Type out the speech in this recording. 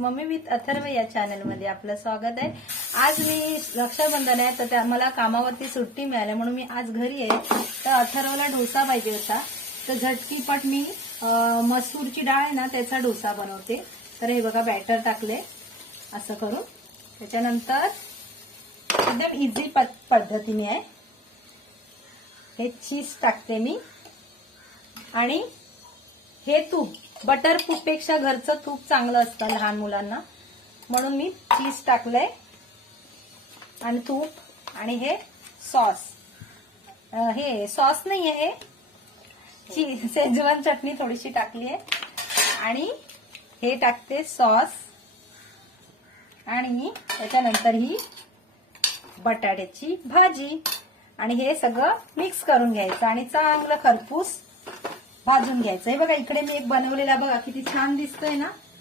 Mummy with Atharva या चॅनलमध्ये आपलं स्वागत आहे. आज मी रक्षाबंधन आहे तर त्या मला कामावरती सुट्टी मिळाली म्हणून मी आज घरी आहे. तर अथर्वला डोसा पाहिजे होता. तर झटकीपट मी मसूरची डाळ आहे ना त्याचा डोसा बनवते. तर हे बघा बॅटर टाकले. असं करून. त्याच्यानंतर एकदम इझी पद्धतीने आहे. हे चीज टाकते मी. आणि हे तूप. बटरपेक्षा घरचं तूप चांगलं असतं लहान मुलांना. म्हणून मी चीज टाकलंय. आणि तूप आणि हे सॉस. हे सॉस नाही आहे ची सेजवान चटणी थोडीशी टाकली आहे. आणि हे टाकते सॉस. आणि त्याच्यानंतर ही बटाट्याची भाजी. आणि हे सगळं मिक्स करून घ्यायचं. आणि चांगलं खरपूस भाजून घ्यायचं आहे बघा इकडे मी एक बनवलेला बघा किती छान दिसतोय ना.